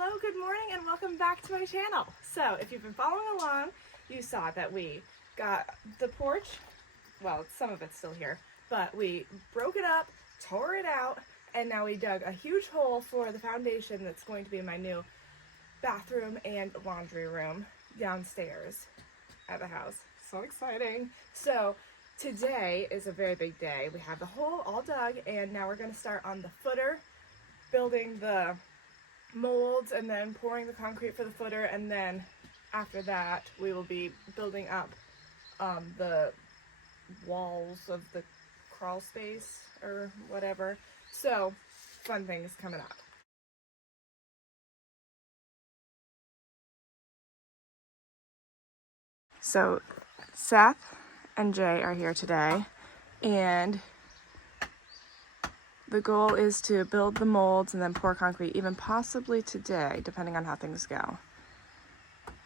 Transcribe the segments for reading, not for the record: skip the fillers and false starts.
Hello, good morning, and welcome back to my channel. So, if you've been following along, you saw that we got the porch, well, some of it's still here, but we broke it up, tore it out, and now we dug a huge hole for the foundation that's going to be my new bathroom and laundry room downstairs at the house. So exciting. So, today is a very big day. We have the hole all dug, and now we're going to start on the footer, building the molds and then pouring the concrete for the footer, and then after that we will be building up the walls of the crawl space or whatever. So fun things coming up. So Seth and Jay are here today, and the goal is to build the molds and then pour concrete, even possibly today, depending on how things go.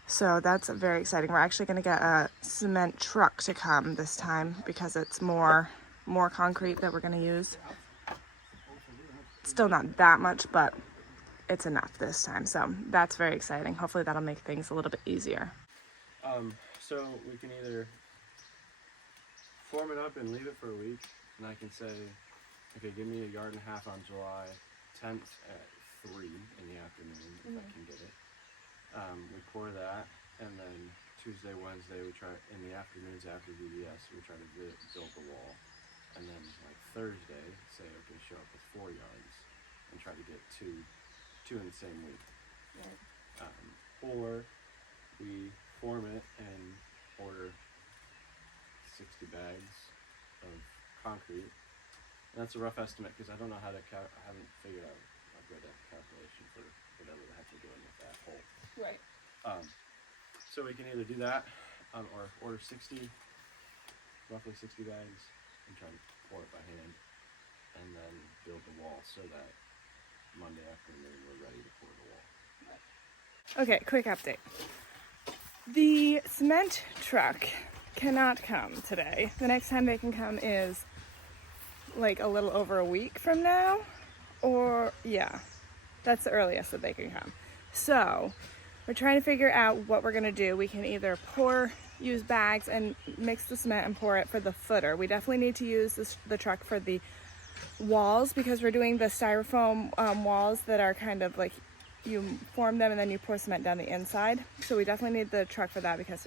So that's very exciting. We're actually going to get a cement truck to come this time because it's more concrete that we're going to use. Still not that much, but it's enough this time. So that's very exciting. Hopefully that'll make things a little bit easier. So we can either form it up and leave it for a week, and I can say, okay, give me a yard and a half on July 10th at 3 in the afternoon, if I can get it. We pour that, and then Tuesday, Wednesday, we try, in the afternoons after VBS, we try to build the wall. And then like Thursday, say, okay, show up with 4 yards, and try to get two in the same week. Right. Or we form it and order 60 bags of concrete. And that's a rough estimate because I don't know how to I haven't figured out a good calculation for whatever the heck we're doing with that hole. Right. So we can either do that or order roughly 60 bags, and try to pour it by hand, and then build the wall so that Monday afternoon we're ready to pour the wall. Right. Okay, quick update. The cement truck cannot come today. The next time they can come is like a little over a week from now, or yeah, that's the earliest that they can come. So we're trying to figure out what we're gonna do. We can either use bags and mix the cement and pour it for the footer. We definitely need to use the truck for the walls because we're doing the styrofoam walls that are kind of like, you form them and then you pour cement down the inside. So we definitely need the truck for that because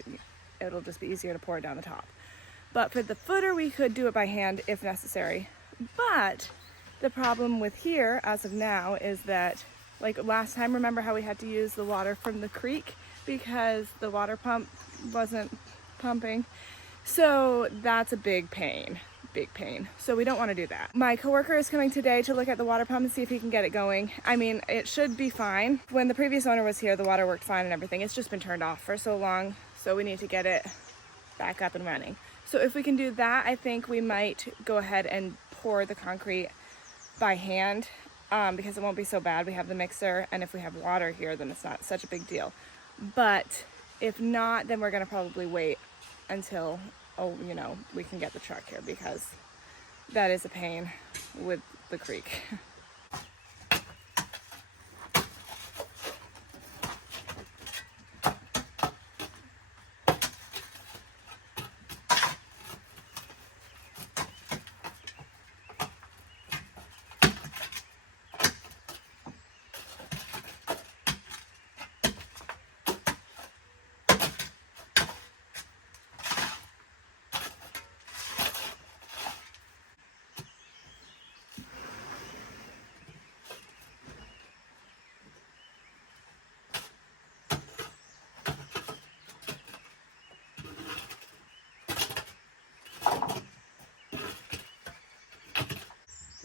it'll just be easier to pour it down the top. But for the footer, we could do it by hand if necessary. But the problem with here, as of now, is that, like last time, remember how we had to use the water from the creek because the water pump wasn't pumping? So that's a big pain. So we don't want to do that. My coworker is coming today to look at the water pump and see if he can get it going. I mean, it should be fine. When the previous owner was here, the water worked fine and everything. It's just been turned off for so long, so we need to get it back up and running. So if we can do that, I think we might go ahead and pour the concrete by hand because it won't be so bad. We have the mixer, and if we have water here, then it's not such a big deal. But if not, then we're gonna probably wait until, we can get the truck here because that is a pain with the creek.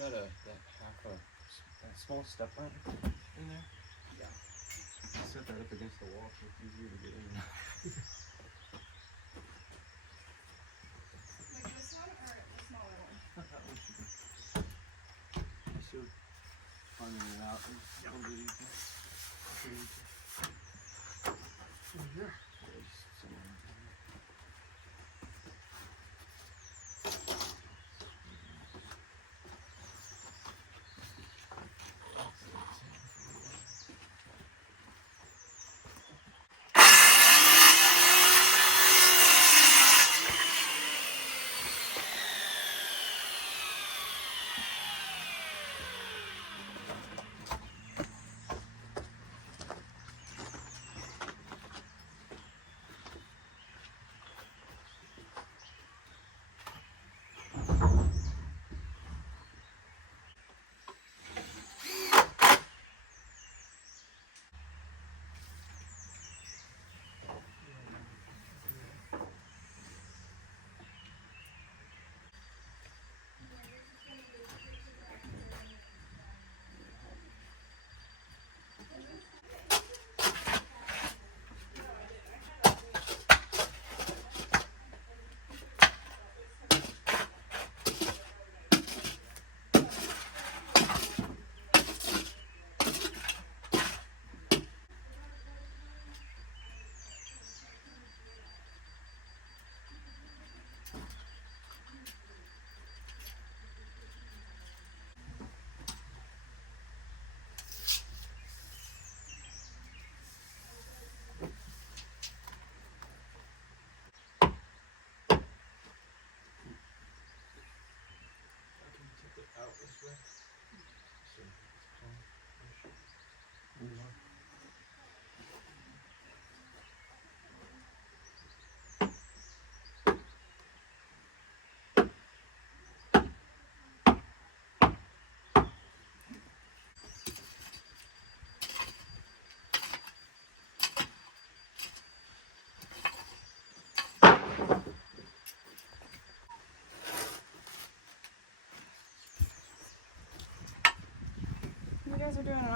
Got that small step ladder in there? Yeah. Set that up against the wall so it's easier to get in and out. Like this one or the smaller one? That one should be. I should finding it out underneath it. In here? Yeah, just somewhere in there.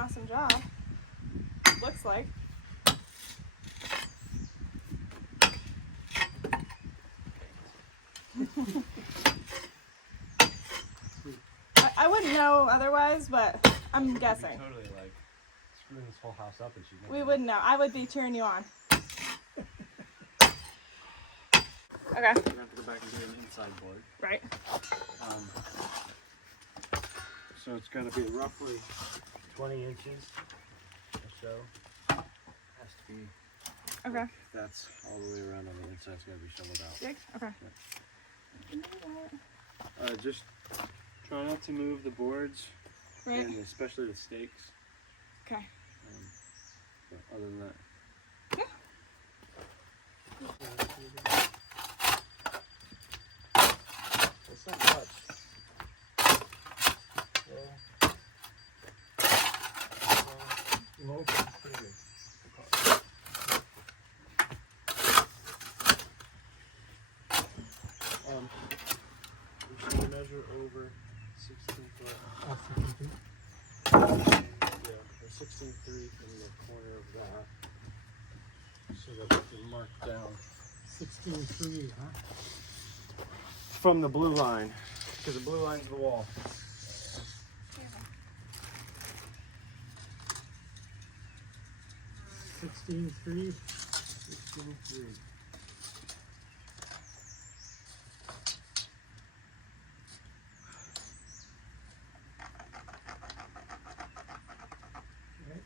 awesome job. Looks like. I wouldn't know otherwise, but I'm guessing. Totally like screwing this whole house up and she's We wouldn't know. I would be cheering you on. Okay. We're gonna have to go back and do an inside board. Right. So it's gonna be roughly 20 inches or so. Has to be. Okay. Like, that's all the way around on the inside. It's gonna be shoveled out. Big? Okay. Yeah. Just try not to move the boards, Right. and especially the stakes. Okay. But other than that. Yeah. It's not much. Low, pretty good. We're just gonna measure over 16 foot. Oh, 16 feet. Yeah, or 16.3 from the corner of that, so that we can mark down 16.3, huh? from the blue line, because the blue line's the wall. 16.3. 16.3. Okay.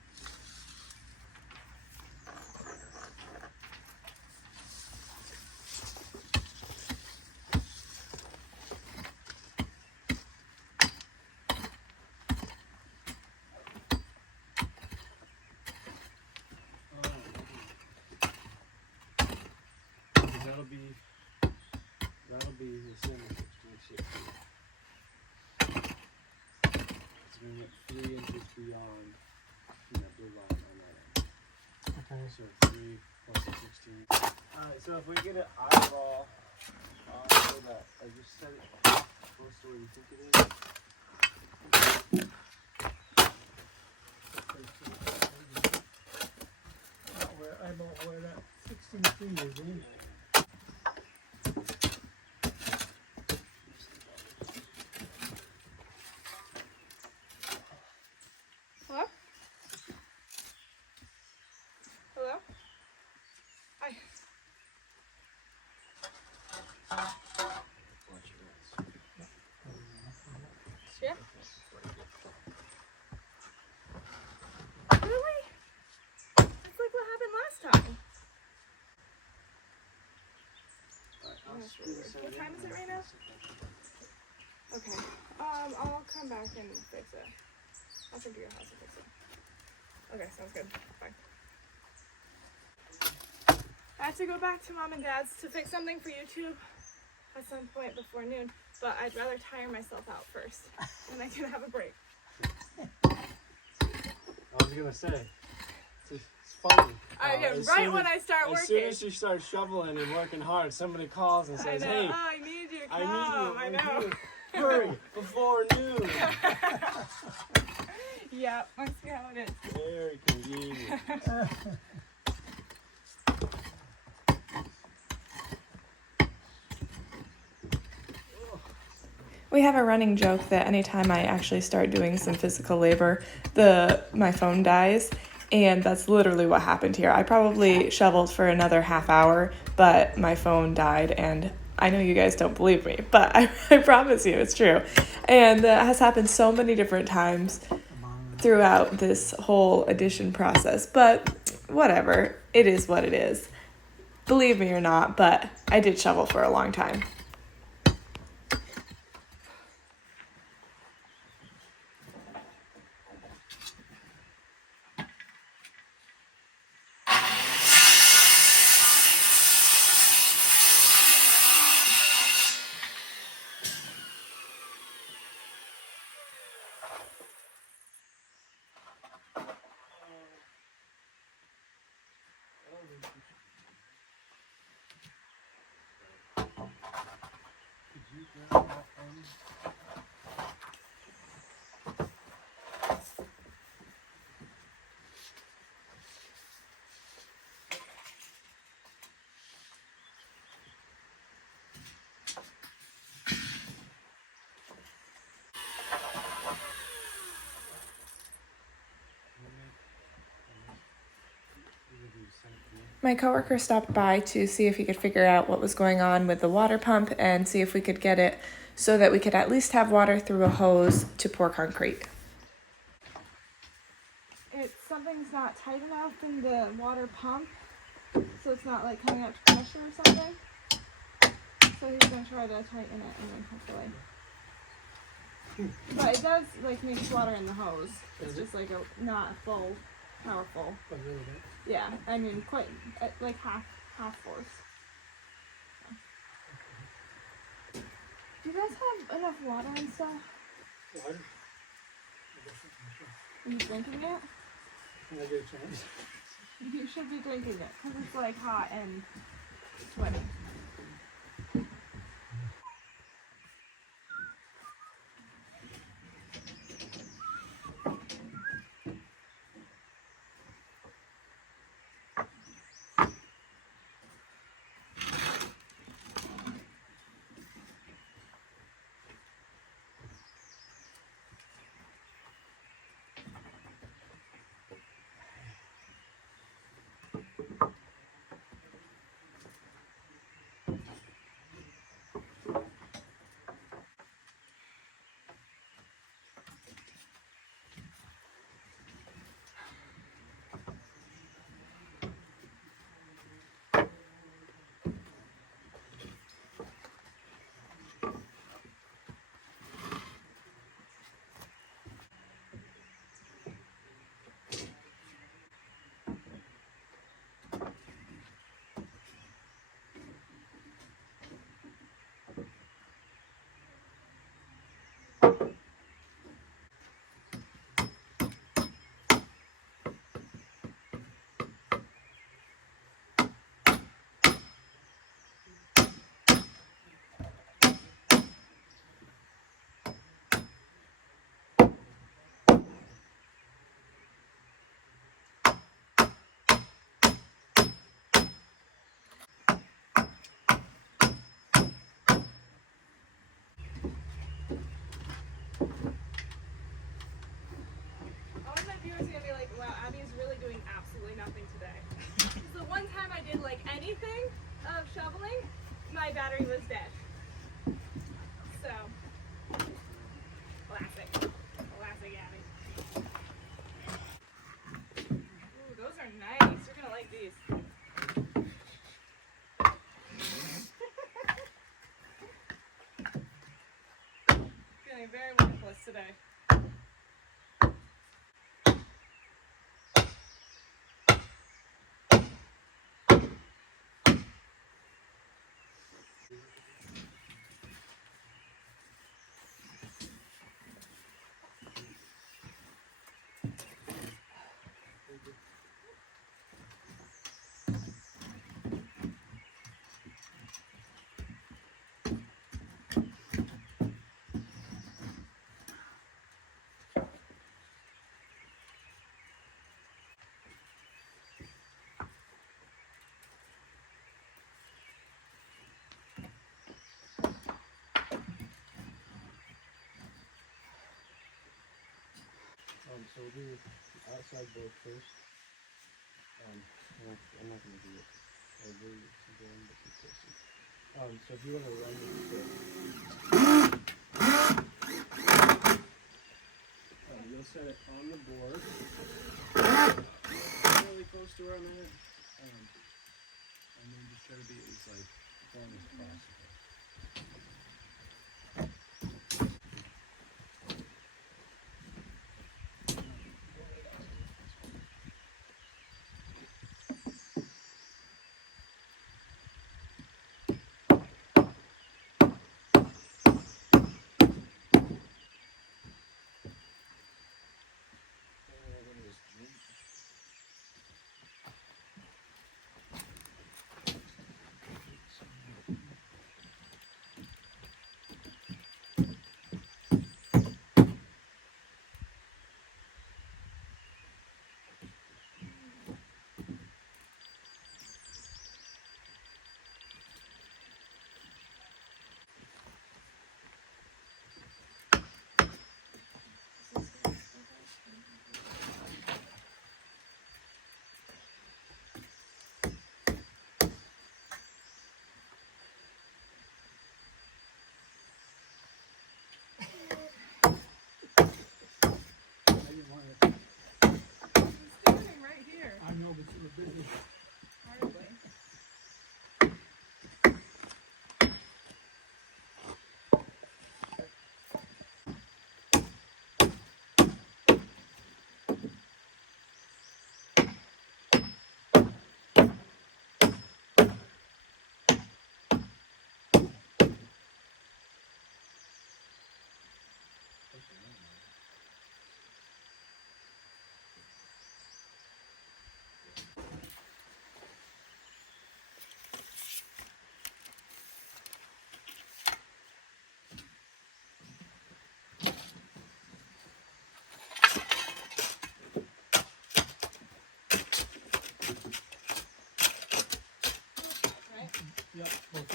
That'll be the same as 16.6. It's going to get 3 inches beyond that blue line on that end. Okay. So 3 plus the 16. Alright, so if we get an eyeball so that I just set it close to where you think it is. About where that 16.3 is in. Hello? Hello? Hi. Watch your wrist. Yeah? Really? That's like what happened last time. Alright, I'll screw this What in time is it and right now? Okay. I'll come back and fix it. I'll come to your house and fix it. Okay, sounds good. Bye. I have to go back to Mom and Dad's to fix something for YouTube at some point before noon, but I'd rather tire myself out first, and I can have a break. I was gonna say, it's funny. Right when I start working. As soon as you start shoveling and working hard, somebody calls and says, I know. "Hey, Oh, I need you to I come. need you. I know. Hurry before noon." Yeah, I see how it is. Very convenient. We have a running joke that anytime I actually start doing some physical labor, my phone dies, and that's literally what happened here. I probably shoveled for another half hour, but my phone died, and I know you guys don't believe me, but I promise you it's true. And that has happened so many different times throughout this whole addition process, but whatever, it is what it is. Believe me or not, but I did shovel for a long time. My coworker stopped by to see if he could figure out what was going on with the water pump and see if we could get it so that we could at least have water through a hose to pour concrete. Something's not tight enough in the water pump, so it's not like coming up to pressure or something. So he's gonna try to tighten it and then hopefully. But it does like make water in the hose. It's just like not full, powerful. A little bit. Yeah, I mean quite like half force. Do you guys have enough water and stuff? Water? Are you drinking it? Can I get a chance? You should be drinking it because it's like hot and sweaty. Viewers are gonna be like, wow, Abby is really doing absolutely nothing today. Because the one time I did like anything of shoveling, my battery was dead. So, classic. Classic Abby. Ooh, those are nice. You're gonna like these. Feeling very worthless today. So we'll do the outside board first. I'm not going to do it. I'll do it again, but be closer. So if you want to run your foot, you'll set it on the board, really close to where I'm at, and then just try to be as like firm as possible.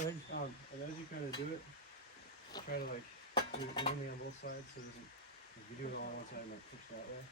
And as you kind of do it, try to like do it evenly on both sides so it doesn't, if you do it all on one side, it might push that way.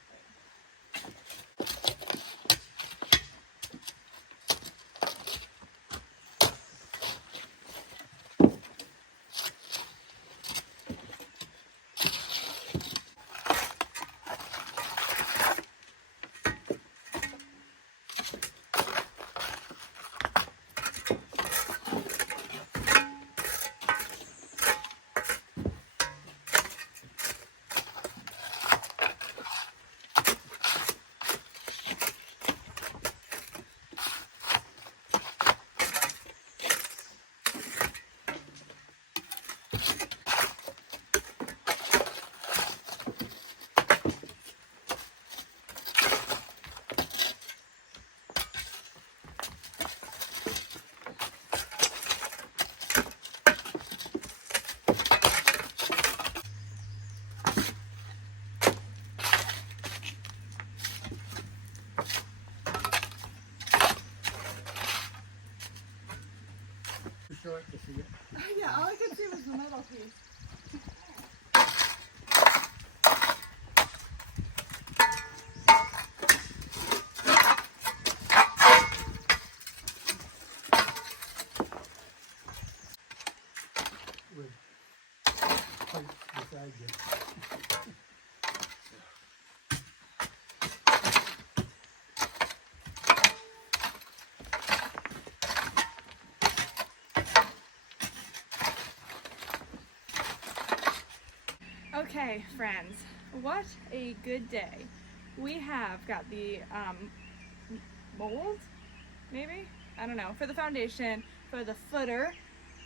Short to see it. Yeah, all I could see was the metal piece. With pipes beside you. Okay, friends, what a good day. We have got the mold, maybe? I don't know, for the foundation, for the footer,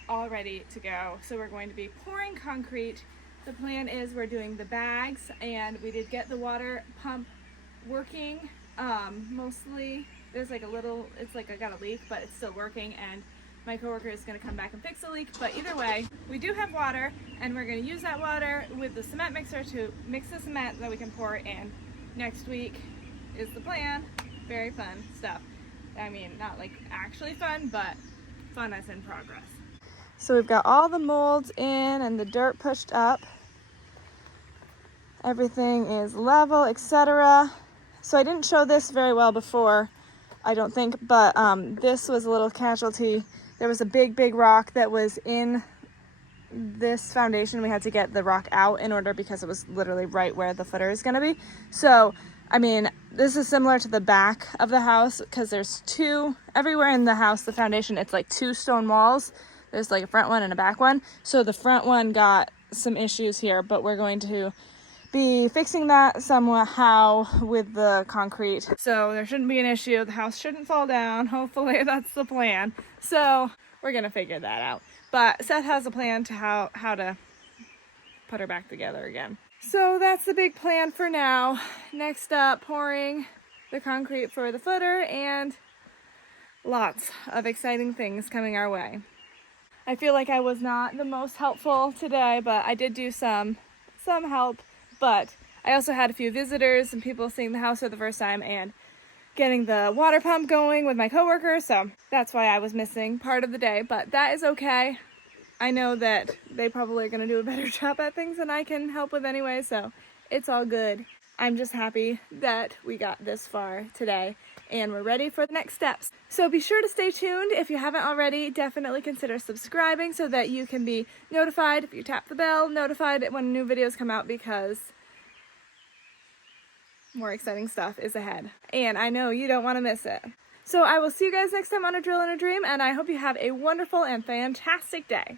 all ready to go. So we're going to be pouring concrete. The plan is we're doing the bags, and we did get the water pump working. Mostly, there's like a little, it's like I got a leak, but it's still working, and my coworker is going to come back and fix the leak. But either way, we do have water, and we're going to use that water with the cement mixer to mix the cement that we can pour in. Next week is the plan. Very fun stuff. I mean, not like actually fun, but fun as in progress. So we've got all the molds in and the dirt pushed up. Everything is level, etc. So I didn't show this very well before, I don't think, but this was a little casualty. There was a big rock that was in this foundation. We had to get the rock out in order, because it was literally right where the footer is going to be. So, I mean, this is similar to the back of the house, because there's two, everywhere in the house, the foundation, it's like two stone walls. There's like a front one and a back one. So the front one got some issues here, but we're going to be fixing that somehow with the concrete. So there shouldn't be an issue. The house shouldn't fall down. Hopefully that's the plan. So we're gonna figure that out. But Seth has a plan to how to put her back together again. So that's the big plan for now. Next up, pouring the concrete for the footer, and lots of exciting things coming our way. I feel like I was not the most helpful today, but I did do some help. But I also had a few visitors and people seeing the house for the first time and getting the water pump going with my coworker, so that's why I was missing part of the day, but that is okay. I know that they probably are going to do a better job at things than I can help with anyway, so it's all good. I'm just happy that we got this far today and we're ready for the next steps. So be sure to stay tuned. If you haven't already, definitely consider subscribing so that you can be notified, if you tap the bell, notified when new videos come out, because more exciting stuff is ahead. And I know you don't want to miss it. So I will see you guys next time on A Drill and a Dream, and I hope you have a wonderful and fantastic day.